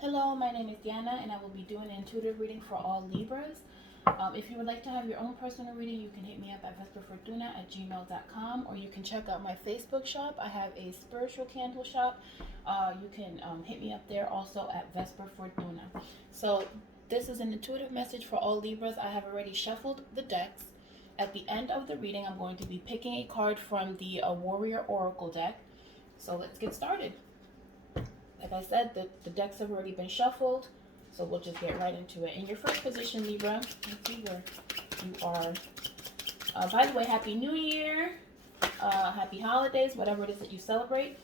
Hello, my name is Diana, and I will be doing an intuitive reading for all Libras. If you would like to have your own personal reading, you can hit me up at vesperfortuna@gmail.com, or you can check out my Facebook shop. I have a spiritual candle shop. You can hit me up there also at vesperfortuna. So this is an intuitive message for all Libras. I have already shuffled the decks. At the end of the reading, I'm going to be picking a card from the Warrior Oracle deck. So let's get started. Like I said, the decks have already been shuffled, so we'll just get right into it. In your first position, Libra, let's see where you are. By the way, Happy New Year, Happy Holidays, whatever it is that you celebrate.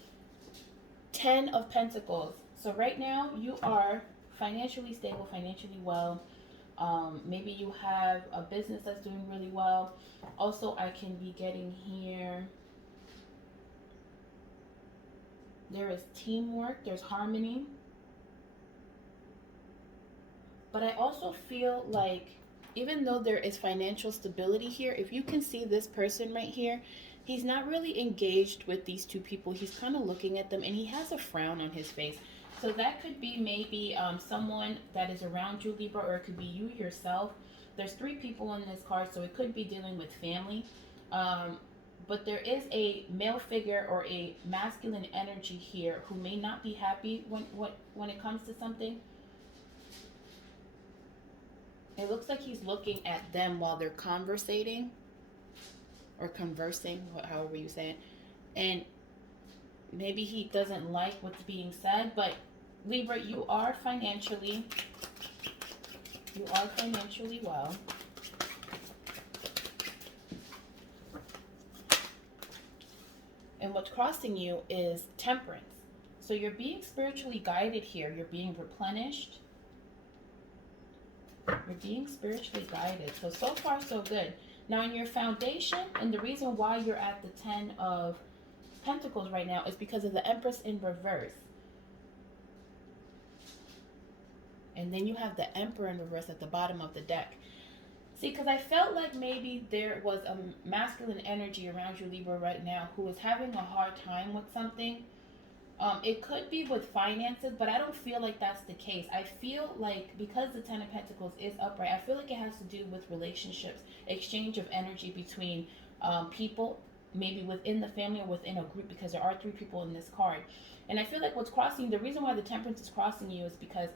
10 of Pentacles. So right now, you are financially stable, financially well. Maybe you have a business that's doing really well. Also, I can be getting here... There is teamwork, there's harmony. But I also feel like even though there is financial stability here, if you can see this person right here, he's not really engaged with these two people. He's kind of looking at them and he has a frown on his face. So that could be maybe someone that is around you, Libra, or it could be you yourself. There's 3 people in this card, so it could be dealing with family. But there is a male figure or a masculine energy here who may not be happy when it comes to something. It looks like he's looking at them while they're conversating or conversing, however you say it. And maybe he doesn't like what's being said, but Libra, you are financially well. And what's crossing you is temperance. So you're being spiritually guided here. You're being replenished. You're being spiritually guided. So far, so good. Now, in your foundation, and the reason why you're at the 10 of Pentacles right now is because of the Empress in reverse. And then you have the Emperor in reverse at the bottom of the deck. See, because I felt like maybe there was a masculine energy around you, Libra, right now, who is having a hard time with something. It could be with finances, but I don't feel like that's the case. I feel like because the 10 of Pentacles is upright, I feel like it has to do with relationships, exchange of energy between people, maybe within the family or within a group, because there are 3 people in this card. And I feel like what's crossing, the reason why the Temperance is crossing you is because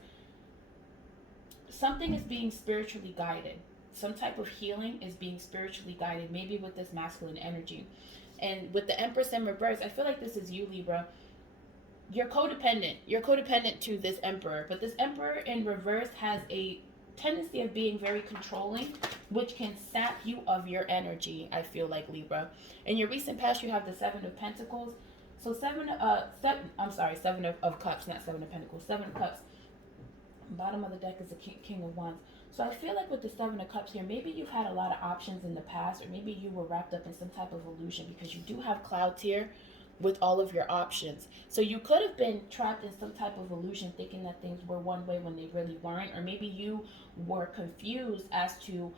something is being spiritually guided. Some type of healing is being spiritually guided, maybe with this masculine energy. And with the Empress in reverse, I feel like this is you, Libra. You're codependent. You're codependent to this Emperor. But this Emperor in reverse has a tendency of being very controlling, which can sap you of your energy, I feel like, Libra. In your recent past, you have the 7 of Pentacles. So 7 of Cups, not 7 of Pentacles, 7 of Cups. Bottom of the deck is the King of Wands. So I feel like with the 7 of Cups here, maybe you've had a lot of options in the past, or maybe you were wrapped up in some type of illusion, because you do have clouds here with all of your options. So you could have been trapped in some type of illusion, thinking that things were one way when they really weren't, or maybe you were confused as to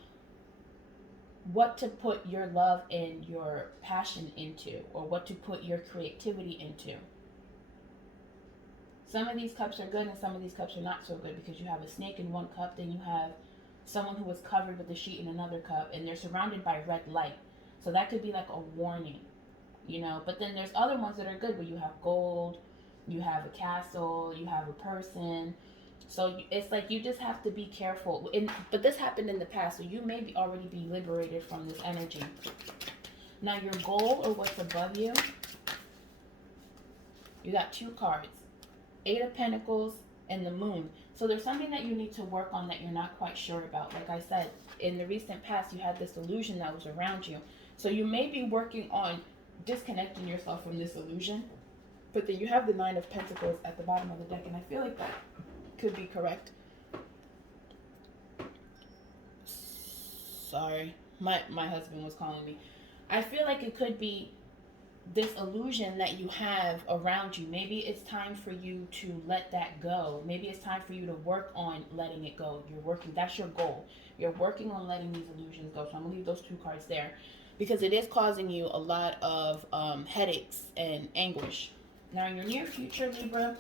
what to put your love and your passion into, or what to put your creativity into. Some of these cups are good and some of these cups are not so good, because you have a snake in one cup, then you have someone who is covered with a sheet in another cup, and they're surrounded by red light. So that could be like a warning, you know. But then there's other ones that are good, where you have gold, you have a castle, you have a person. So it's like you just have to be careful. But this happened in the past, so you may already be liberated from this energy. Now your goal, or what's above you, you got 2 cards. 8 of Pentacles and the Moon. So there's something that you need to work on that you're not quite sure about. Like I said, in the recent past, you had this illusion that was around you. So you may be working on disconnecting yourself from this illusion. But then you have the 9 of Pentacles at the bottom of the deck, and I feel like that could be correct. Sorry, my husband was calling me. I feel like it could be this illusion that you have around you. Maybe it's time for you to let that go. Maybe it's time for you to work on letting it go. That's your goal. You're working on letting these illusions go. So I'm gonna leave those 2 cards there, because it is causing you a lot of headaches and anguish. Now in your near future, Libra,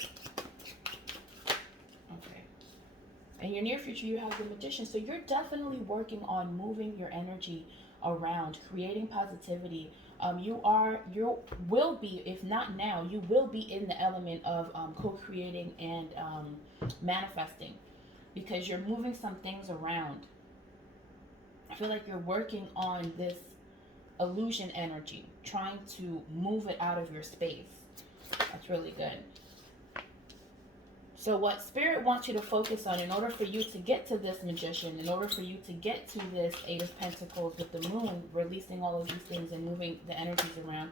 In your near future, you have the Magician. So you're definitely working on moving your energy around, creating positivity. You will be, if not now, you will be in the element of co-creating and manifesting, because you're moving some things around. I feel like you're working on this illusion energy, trying to move it out of your space. That's really good. So what Spirit wants you to focus on in order for you to get to this Magician, in order for you to get to this Eight of Pentacles with the Moon, releasing all of these things and moving the energies around,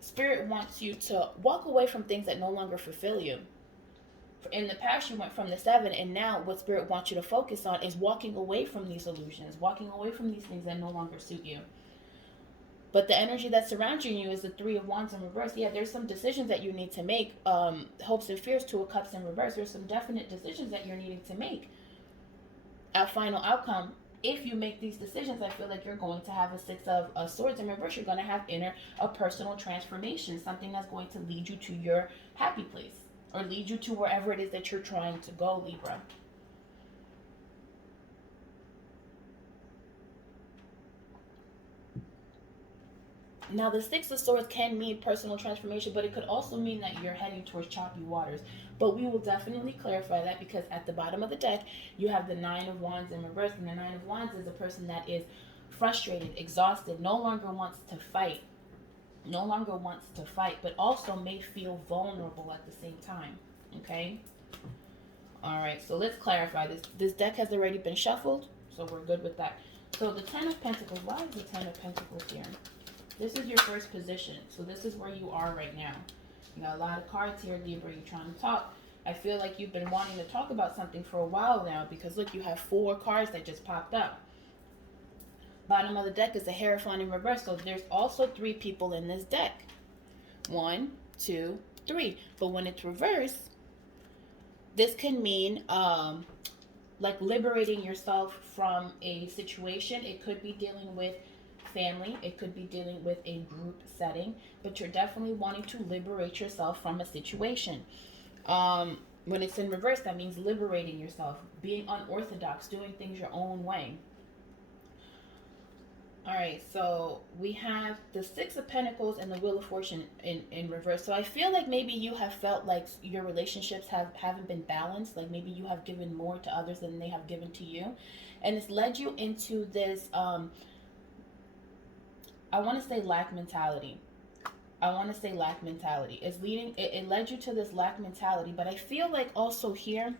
Spirit wants you to walk away from things that no longer fulfill you. In the past, you went from the 7, and now what Spirit wants you to focus on is walking away from these illusions, walking away from these things that no longer suit you. But the energy that's surrounding you is the 3 of Wands in reverse. Yeah, there's some decisions that you need to make. Hopes and fears, 2 of Cups in reverse. There's some definite decisions that you're needing to make. A final outcome, if you make these decisions, I feel like you're going to have a 6 of Swords in reverse. You're going to have a personal transformation, something that's going to lead you to your happy place, or lead you to wherever it is that you're trying to go, Libra. Now, the 6 of Swords can mean personal transformation, but it could also mean that you're heading towards choppy waters. But we will definitely clarify that, because at the bottom of the deck, you have the 9 of Wands in reverse. And the 9 of Wands is a person that is frustrated, exhausted, no longer wants to fight. No longer wants to fight, but also may feel vulnerable at the same time. Okay? All right, so let's clarify this. This deck has already been shuffled, so we're good with that. So the 10 of Pentacles, why is the 10 of Pentacles here? This is your first position. So this is where you are right now. You got a lot of cards here, Libra. You're trying to talk. I feel like you've been wanting to talk about something for a while now, because look, you have 4 cards that just popped up. Bottom of the deck is the Hierophant in reverse. So there's also 3 people in this deck. 1, 2, 3. But when it's reversed, this can mean like liberating yourself from a situation. It could be dealing with family, it could be dealing with a group setting, but you're definitely wanting to liberate yourself from a situation. When it's in reverse, that means liberating yourself, being unorthodox, doing things your own way. All right, so we have the 6 of Pentacles and the Wheel of Fortune in reverse. So I feel like maybe you have felt like your relationships haven't been balanced, like maybe you have given more to others than they have given to you, and it's led you into this I want to say lack mentality. It's leading, it led you to this lack mentality. But I feel like also here,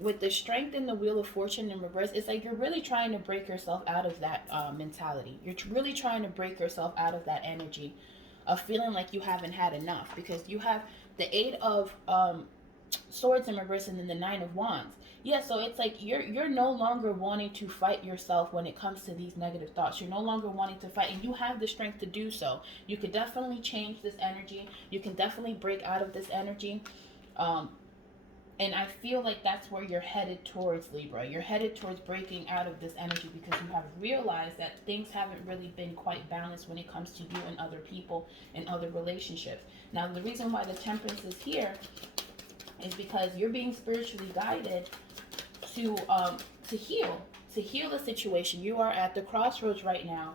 with the Strength in the Wheel of Fortune in reverse, it's like you're really trying to break yourself out of that mentality. You're really trying to break yourself out of that energy of feeling like you haven't had enough, because you have the 8 of Swords in reverse and then the 9 of Wands. Yeah, so it's like you're no longer wanting to fight yourself when it comes to these negative thoughts. You're no longer wanting to fight, and you have the strength to do so. You could definitely change this energy. You can definitely break out of this energy. And I feel like that's where you're headed towards, Libra. You're headed towards breaking out of this energy, because you have realized that things haven't really been quite balanced when it comes to you and other people and other relationships. Now, the reason why the Temperance is here is because you're being spiritually guided to heal the situation. You are at the crossroads right now,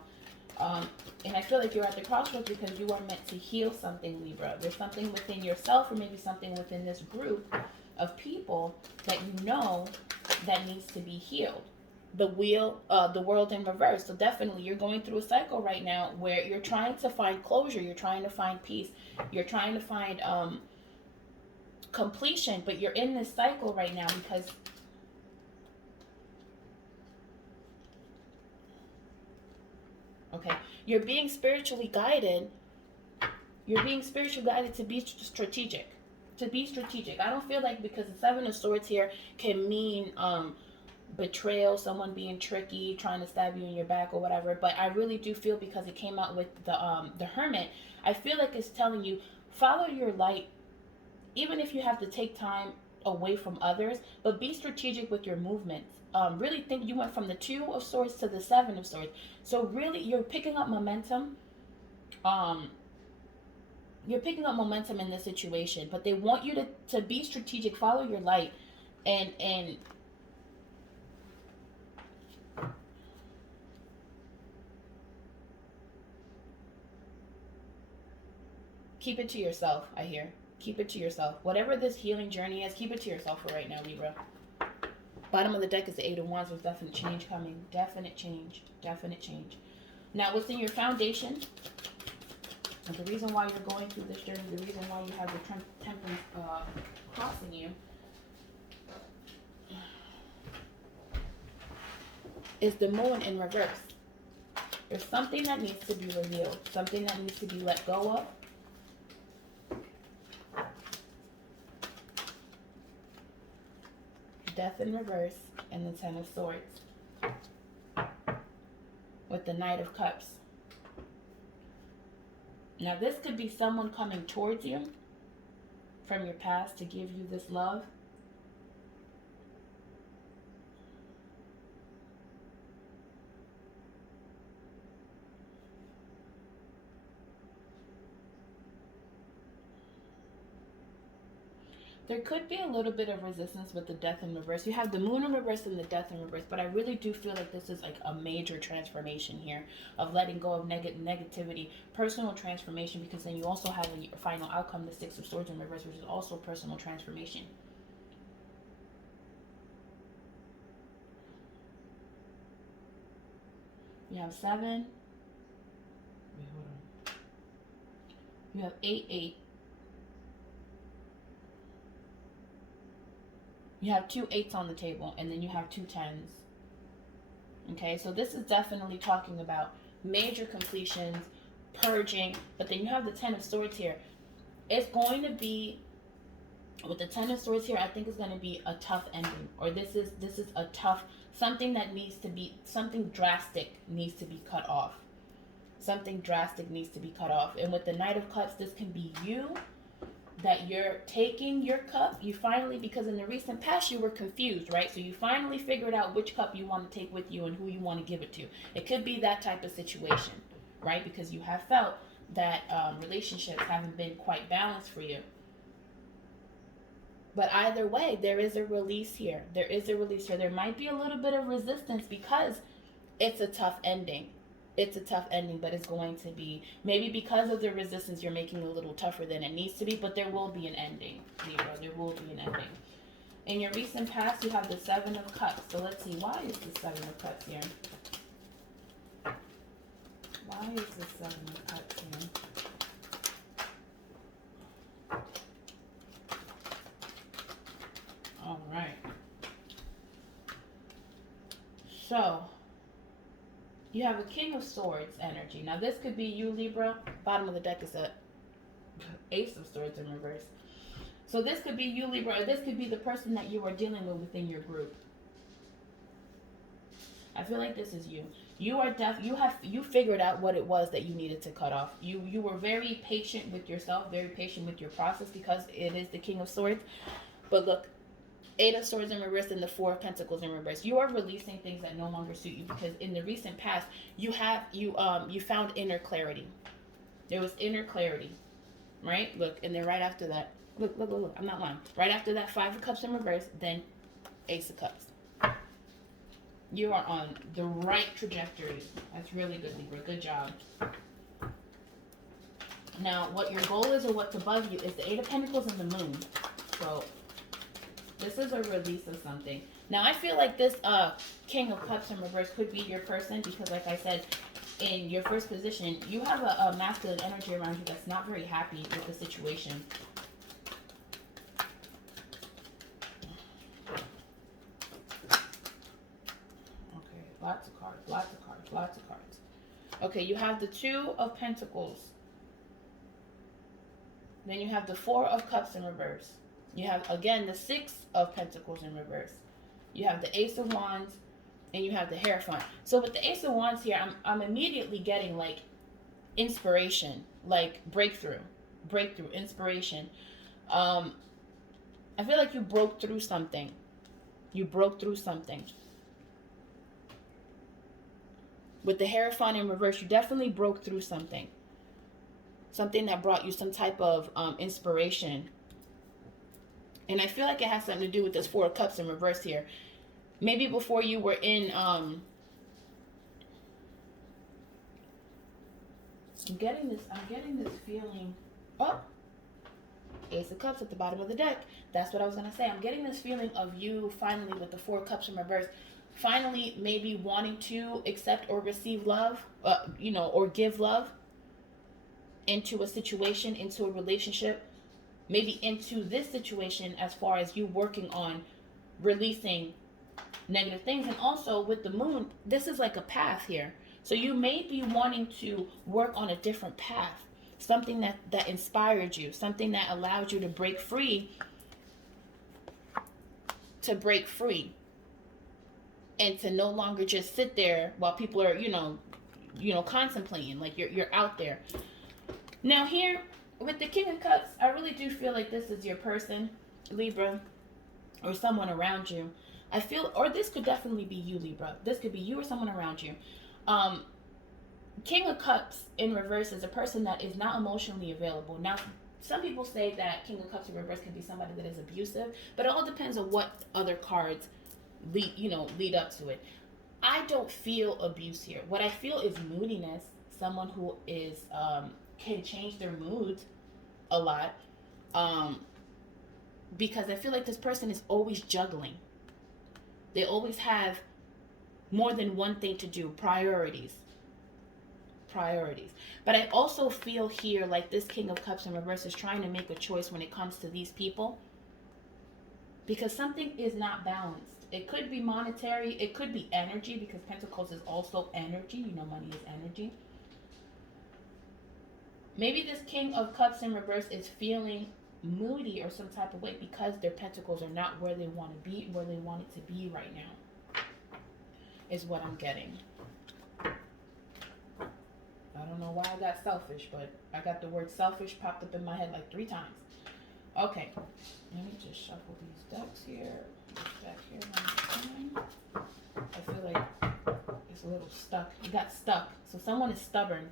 and I feel like you're at the crossroads because you are meant to heal something, Libra. There's something within yourself, or maybe something within this group of people that you know that needs to be healed. The world in reverse. So definitely you're going through a cycle right now where you're trying to find closure, you're trying to find peace, you're trying to find completion, but you're in this cycle right now because you're being spiritually guided. You're being spiritually guided to be strategic. I don't feel like, because the 7 of Swords here can mean betrayal, someone being tricky, trying to stab you in your back or whatever, but I really do feel, because it came out with the Hermit, I feel like it's telling you, follow your light, even if you have to take time away from others, but be strategic with your movements. Really think. You went from the 2 of Swords to the 7 of Swords, so really you're picking up momentum. You're picking up momentum in this situation, but they want you to be strategic, follow your light, And keep it to yourself, I hear. Keep it to yourself. Whatever this healing journey is, keep it to yourself for right now, Libra. Bottom of the deck is the Eight of Wands with definite change coming. Definite change. Definite change. Now, what's in your foundation, and the reason why you're going through this journey, the reason why you have the Temperance crossing you, is the Moon in reverse. There's something that needs to be revealed. Something that needs to be let go of. Death in reverse and the Ten of Swords with the Knight of Cups. Now this could be someone coming towards you from your past to give you this love. There could be a little bit of resistance with the Death in reverse. You have the Moon in reverse and the Death in reverse, but I really do feel like this is like a major transformation here of letting go of negativity, personal transformation, because then you also have a final outcome, the Six of Swords in reverse, which is also personal transformation. You have 7. Wait, hold on. You have 8, 8. You have 2 8s on the table, and then you have 2 10s. Okay, so this is definitely talking about major completions, purging, but then you have the Ten of Swords here. It's going to be, with the Ten of Swords here, I think it's going to be a tough ending, or this is a tough, something that needs to be, something drastic needs to be cut off. Something drastic needs to be cut off. And with the Knight of Cups, this can be you, that you're taking your cup, you finally, because in the recent past you were confused, right? So you finally figured out which cup you want to take with you and who you want to give it to. It could be that type of situation, right? Because you have felt that relationships haven't been quite balanced for you. But either way, there is a release here. There is a release here. There might be a little bit of resistance because it's a tough ending. It's a tough ending, but it's going to be, maybe because of the resistance, you're making it a little tougher than it needs to be, but there will be an ending, Libra. There will be an ending. In your recent past, you have the Seven of Cups. So let's see, why is the Seven of Cups here? Why is the Seven of Cups here? All right. So, you have a King of Swords energy. Now, this could be you, Libra. Bottom of the deck is a Ace of Swords in reverse. So this could be you, Libra, or this could be the person that you are dealing with within your group. I feel like this is you. You are you figured out what it was that you needed to cut off. You were very patient with yourself, very patient with your process, because it is the King of Swords. But look, Eight of Swords in reverse and the Four of Pentacles in reverse. You are releasing things that no longer suit you, because in the recent past you found inner clarity. There was inner clarity, right? Look, and then right after that, look, I'm not lying. Right after that, Five of Cups in reverse, then Ace of Cups. You are on the right trajectory. That's really good, Libra. Good job. Now, what your goal is, or what's above you, is the Eight of Pentacles and the Moon. So this is a release of something. Now, I feel like this King of Cups in reverse could be your person, because like I said, in your first position, you have a masculine energy around you that's not very happy with the situation. Okay, lots of cards, lots of cards, lots of cards. Okay, you have the Two of Pentacles. Then you have the Four of Cups in reverse. You have, again, the Six of Pentacles in reverse. You have the Ace of Wands, and you have the Hierophant. So with the Ace of Wands here, I'm immediately getting like inspiration, like breakthrough, inspiration. I feel like you broke through something. You broke through something. With the Hierophant in reverse, you definitely broke through something. Something that brought you some type of inspiration. And I feel like it has something to do with this Four of Cups in reverse here. Maybe before you were in, I'm getting this feeling. Oh, Ace of Cups at the bottom of the deck. That's what I was going to say. I'm getting this feeling of you finally with the Four of Cups in reverse. Finally, maybe wanting to accept or receive love, or give love into a situation, into a relationship, maybe into this situation as far as you working on releasing negative things. And also with the moon, this is like a path here. So you may be wanting to work on a different path, something that inspired you, something that allowed you to break free, and to no longer just sit there while people are, contemplating, like you're out there. Now here, with the King of Cups, I really do feel like this is your person, Libra, or someone around you. I feel, or this could definitely be you, Libra. This could be you or someone around you. King of Cups in reverse is a person that is not emotionally available. Now, some people say that King of Cups in reverse can be somebody that is abusive, but it all depends on what other cards lead up to it. I don't feel abuse here. What I feel is moodiness. Someone who is can change their mood a lot, because I feel like this person is always juggling. They always have more than one thing to do. Priorities. But I also feel here like this King of Cups in reverse is trying to make a choice when it comes to these people, because something is not balanced. It could be monetary, it could be energy, because Pentacles is also energy. Money is energy. Maybe this King of Cups in reverse is feeling moody or some type of way because their pentacles are not where they want to be, where they want it to be right now, is what I'm getting. I don't know why I got selfish, but I got the word selfish popped up in my head like 3 times. Okay, let me just shuffle these decks here. This deck here, I feel like it's a little stuck. You got stuck. So someone is stubborn.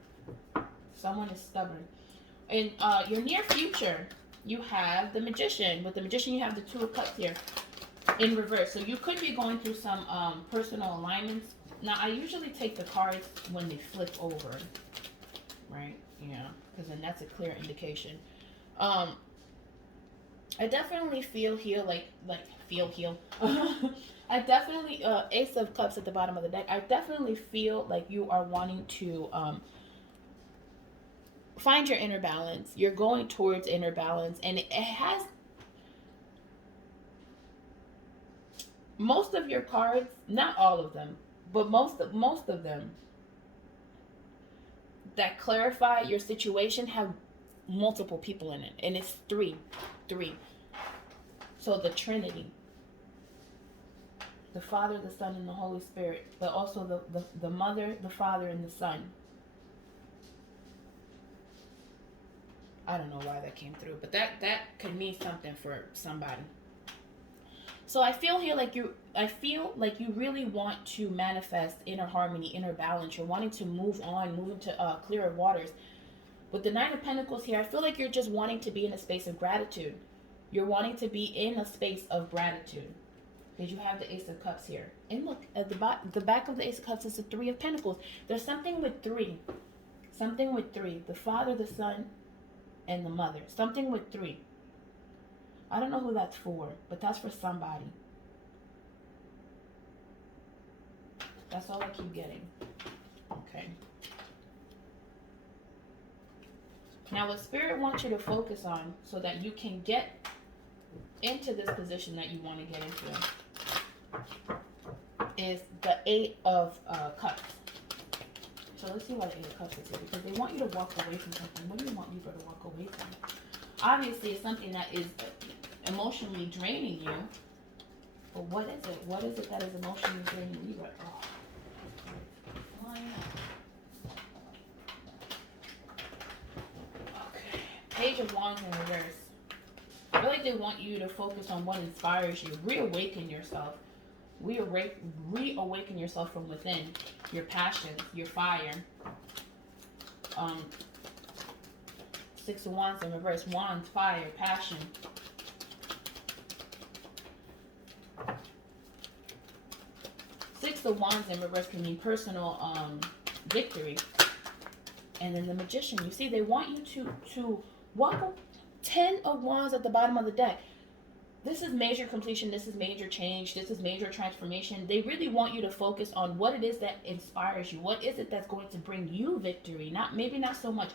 In your near future, you have the Magician. With the Magician, you have the Two of Cups here in reverse. So you could be going through some personal alignments. Now, I usually take the cards when they flip over, right? Yeah, because then that's a clear indication. I definitely feel I definitely, Ace of Cups at the bottom of the deck. I definitely feel like you are wanting to find your inner balance. You're going towards inner balance, and it has most of your cards, not all of them, but most of them that clarify your situation have multiple people in it, and it's three. So the Trinity, the Father, the Son, and the Holy Spirit, but also the Mother, the Father, and the Son. I don't know why that came through, but that could mean something for somebody. So I feel like you really want to manifest inner harmony, inner balance. You're wanting to move into clearer waters. With the Nine of Pentacles here, I feel like you're just wanting to be in a space of gratitude. You're wanting to be in a space of gratitude. Because you have the Ace of Cups here. And look, at the back of the Ace of Cups is the Three of Pentacles. There's something with three. The Father, the Son, and the Mother. Something with 3. I don't know who that's for, but that's for somebody. That's all I keep getting. Okay. Now, what Spirit wants you to focus on so that you can get into this position that you want to get into is the Eight of Cups. So let's see why the Eight of Cups is here, because they want you to walk away from something. What do you want Libra to walk away from? Obviously, it's something that is emotionally draining you. But what is it? What is it that is emotionally draining Libra? Okay. Page of Wands in reverse. I feel like they want you to focus on what inspires you. Reawaken yourself. Reawaken yourself from within. Your passions, your fire. 6 of Wands in reverse. Wands, fire, passion. of Wands in reverse can mean personal victory. And then the Magician, you see, they want you to walk up. 10 of Wands at the bottom of the deck. This is major completion. This is major change. This is major transformation. They really want you to focus on what it is that inspires you. What is it that's going to bring you victory? Maybe not so much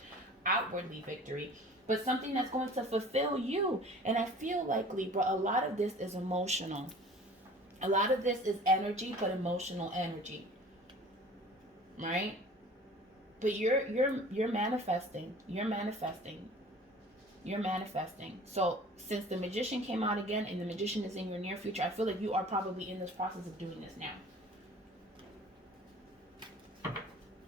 outwardly victory, but something that's going to fulfill you. And I feel like, Libra, a lot of this is emotional. A lot of this is energy, but emotional energy. Right? But you're manifesting. You're manifesting. You're manifesting. So since the Magician came out again and the Magician is in your near future, I feel like you are probably in this process of doing this now,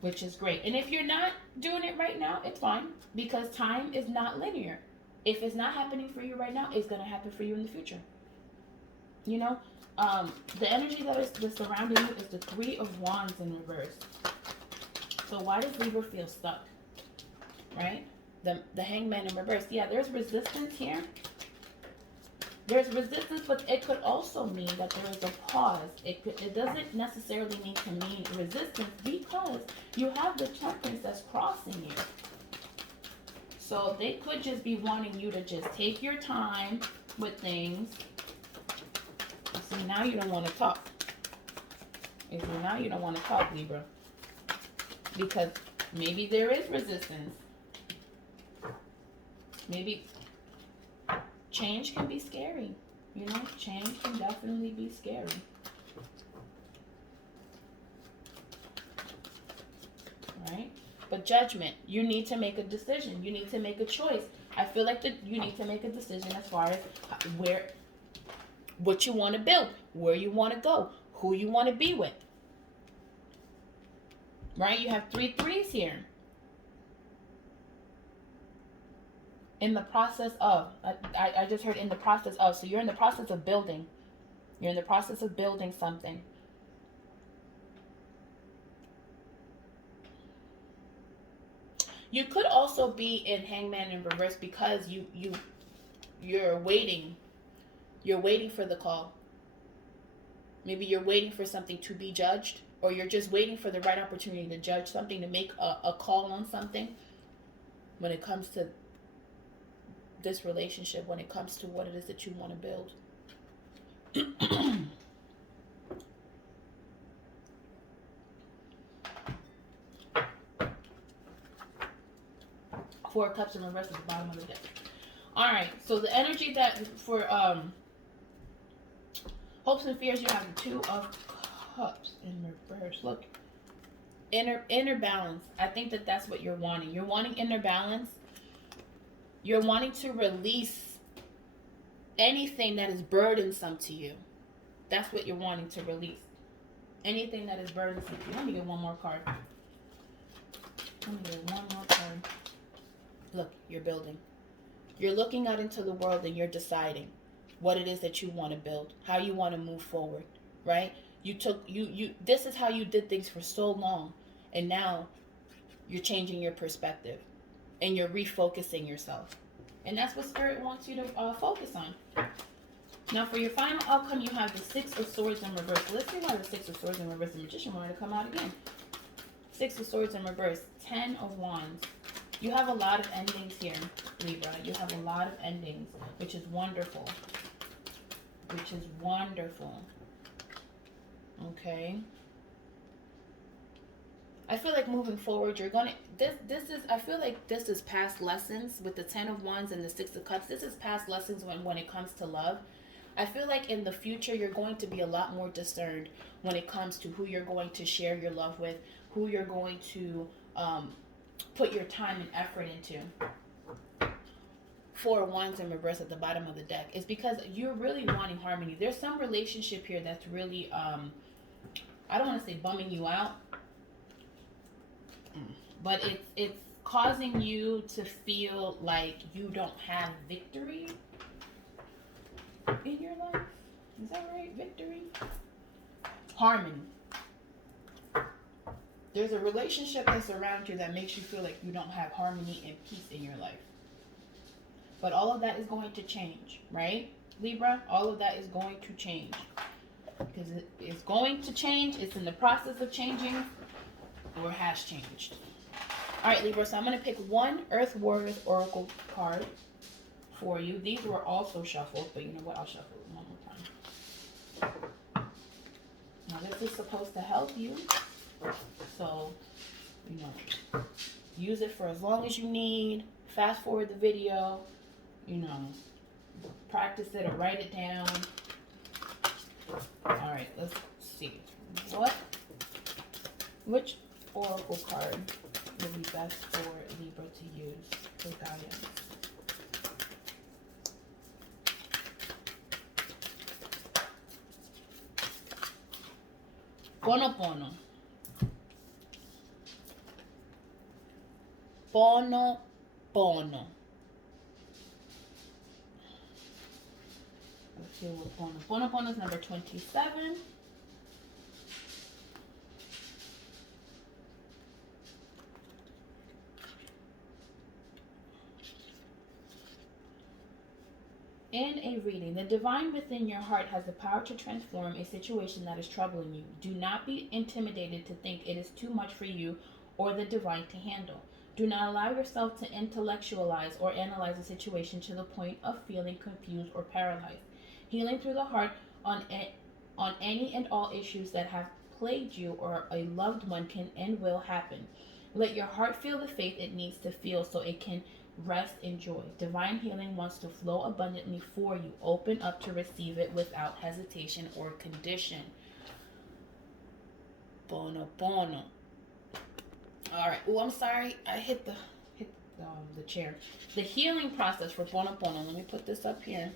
which is great. And if you're not doing it right now, it's fine, because time is not linear. If it's not happening for you right now, it's going to happen for you in the future. You know, the energy that is surrounding you is the Three of Wands in reverse. So why does Libra feel stuck? Right? The Hangman in reverse. Yeah, there's resistance here. There's resistance, but it could also mean that there is a pause. It doesn't necessarily need to mean resistance, because you have the Temperance that's crossing you. So they could just be wanting you to just take your time with things. See, now you don't want to talk. Now you don't want to talk, Libra. Because maybe there is resistance. Maybe change can be scary. You know, change can definitely be scary. Right? But judgment, you need to make a decision. You need to make a choice. I feel like you need to make a decision as far as what you want to build, where you want to go, who you want to be with. Right? You have 3 threes here. In the process of, I just heard in the process of, so you're in the process of building. You're in the process of building something. You could also be in Hangman in reverse because you're waiting. You're waiting for the call. Maybe you're waiting for something to be judged, or you're just waiting for the right opportunity to judge something, to make a call on something when it comes to this relationship, when it comes to what it is that you want to build. 4 of Cups in reverse at the bottom of the deck. All right, so the energy that for hopes and fears, you have the 2 of Cups in reverse. Look, inner balance. I think that's what you're wanting. You're wanting inner balance. You're wanting to release anything that is burdensome to you. That's what you're wanting to release. Anything that is burdensome to you. Let me get one more card. Look, you're building. You're looking out into the world and you're deciding what it is that you want to build, how you want to move forward, right? This is how you did things for so long, and now you're changing your perspective and you're refocusing yourself. And that's what Spirit wants you to focus on. Now, for your final outcome, you have the 6 of Swords in reverse. Let's see why the 6 of Swords in reverse. The Magician wanted to come out again. 6 of Swords in reverse. 10 of Wands. You have a lot of endings here, Libra. You have a lot of endings, which is wonderful. Which is wonderful. Okay. I feel like moving forward, you're gonna. I feel like this is past lessons with the 10 of Wands and the 6 of Cups. This is past lessons when it comes to love. I feel like in the future, you're going to be a lot more discerned when it comes to who you're going to share your love with, who you're going to put your time and effort into. 4 of Wands in reverse at the bottom of the deck. It's because you're really wanting harmony. There's some relationship here that's really, I don't want to say bumming you out, but it's causing you to feel like you don't have victory in your life. Is that right? Victory? Harmony. There's a relationship that's around you that makes you feel like you don't have harmony and peace in your life. But all of that is going to change, right, Libra? All of that is going to change. because it is going to change. It's in the process of changing, or has changed. All right, Libra, so I'm going to pick one Earth Warriors Oracle card for you. These were also shuffled, but you know what? I'll shuffle them one more time. Now, this is supposed to help you. So, you know, use it for as long as you need. Fast forward the video. You know, practice it or write it down. All right, let's see. Which Oracle card would be best for Libra to use for guidance? Pono Pono. Pono Pono. Let's see what Pono. Pono Pono is number 27. In a reading, the divine within your heart has the power to transform a situation that is troubling you. Do not be intimidated to think it is too much for you or the divine to handle. Do not allow yourself to intellectualize or analyze a situation to the point of feeling confused or paralyzed. Healing through the heart on any and all issues that have plagued you or a loved one can and will happen. Let your heart feel the faith it needs to feel so it can rest in joy. Divine healing wants to flow abundantly for you. Open up to receive it without hesitation or condition. Pono Pono. All right. Oh, I'm sorry. I hit the chair. The healing process for Pono Pono. Let me put this up here.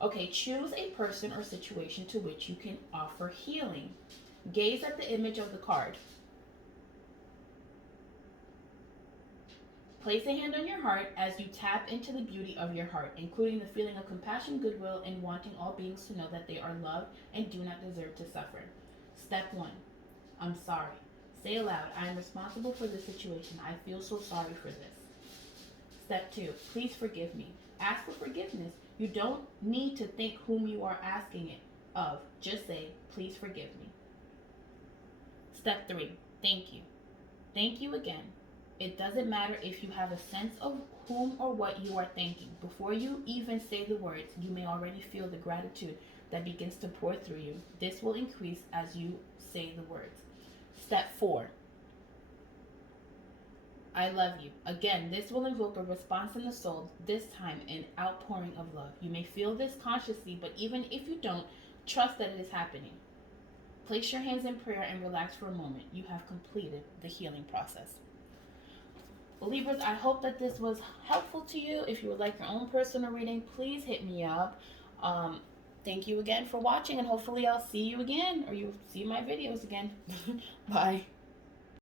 Okay. Choose a person or situation to which you can offer healing. Gaze at the image of the card. Place a hand on your heart as you tap into the beauty of your heart, including the feeling of compassion, goodwill, and wanting all beings to know that they are loved and do not deserve to suffer. Step 1. I'm sorry. Say aloud, I am responsible for this situation. I feel so sorry for this. Step 2. Please forgive me. Ask for forgiveness. You don't need to think whom you are asking it of. Just say, please forgive me. Step 3. Thank you. Thank you again. It doesn't matter if you have a sense of whom or what you are thanking. Before you even say the words, you may already feel the gratitude that begins to pour through you. This will increase as you say the words. Step 4. I love you. Again, this will invoke a response in the soul, this time an outpouring of love. You may feel this consciously, but even if you don't, trust that it is happening. Place your hands in prayer and relax for a moment. You have completed the healing process. Well, Libras, I hope that this was helpful to you. If you would like your own personal reading, please hit me up. Thank you again for watching, and hopefully I'll see you again, or you'll see my videos again. Bye.